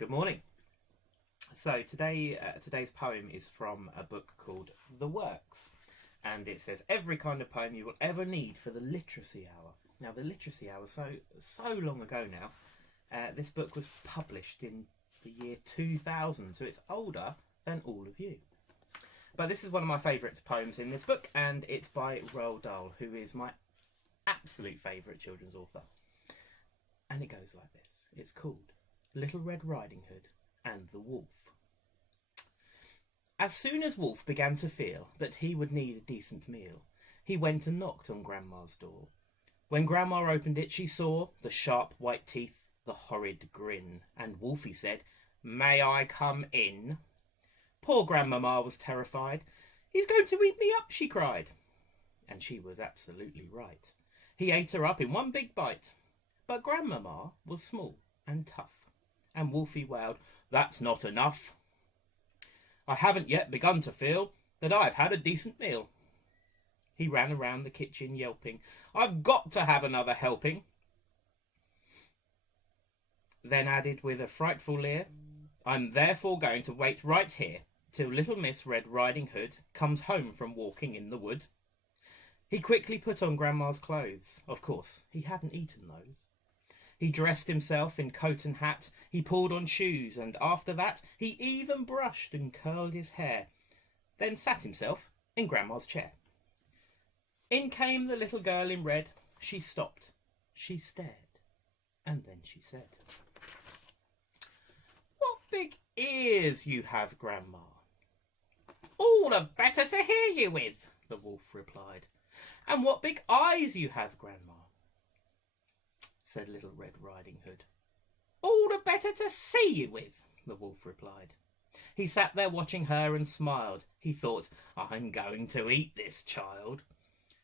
Good morning. So today's poem is from a book called The Works, and it says every kind of poem you will ever need for the literacy hour. Now, the literacy hour, so long ago now. This book was published in the year 2000, so it's older than all of you. But this is one of my favourite poems in this book, and it's by Roald Dahl, who is my absolute favourite children's author. And it goes like this. It's called Little Red Riding Hood and the Wolf. As soon as Wolf began to feel that he would need a decent meal, he went and knocked on Grandma's door. When Grandma opened it, she saw the sharp white teeth, the horrid grin, and Wolfie said, "May I come in?" Poor Grandmama was terrified. "He's going to eat me up," she cried. And she was absolutely right. He ate her up in one big bite. But Grandmama was small and tough, and Wolfie wailed, "That's not enough. I haven't yet begun to feel that I've had a decent meal." He ran around the kitchen yelping, "I've got to have another helping." Then added with a frightful leer, "I'm therefore going to wait right here till little Miss Red Riding Hood comes home from walking in the wood." He quickly put on Grandma's clothes. Of course, he hadn't eaten those. He dressed himself in coat and hat, he pulled on shoes, and after that he even brushed and curled his hair, then sat himself in Grandma's chair. In came the little girl in red. She stopped, she stared, and then she said, "What big ears you have, Grandma." "All the better to hear you with," the wolf replied. "And what big eyes you have, Grandma," said Little Red Riding Hood. "All the better to see you with," the wolf replied. He sat there watching her and smiled. He thought, "I'm going to eat this child.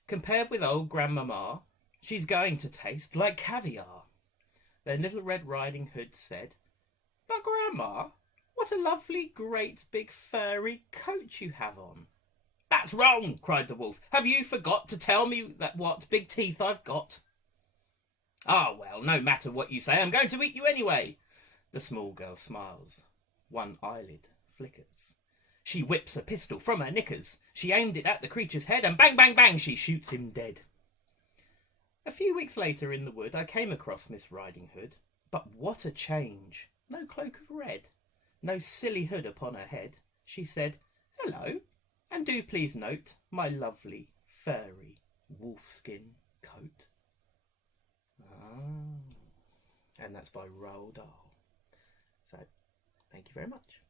Compared with old Grandmama, she's going to taste like caviar." Then Little Red Riding Hood said, "But Grandma, what a lovely great big furry coat you have on." "That's wrong," cried the wolf. "Have you forgot to tell me that what big teeth I've got?" "Ah, well, no matter what you say, I'm going to eat you anyway." The small girl smiles. One eyelid flickers. She whips a pistol from her knickers. She aimed it at the creature's head, and bang, bang, bang, she shoots him dead. A few weeks later in the wood, I came across Miss Riding Hood. But what a change! No cloak of red, no silly hood upon her head. She said, "Hello, and do please note my lovely, furry, wolfskin coat." And that's by Roald Dahl. So, thank you very much.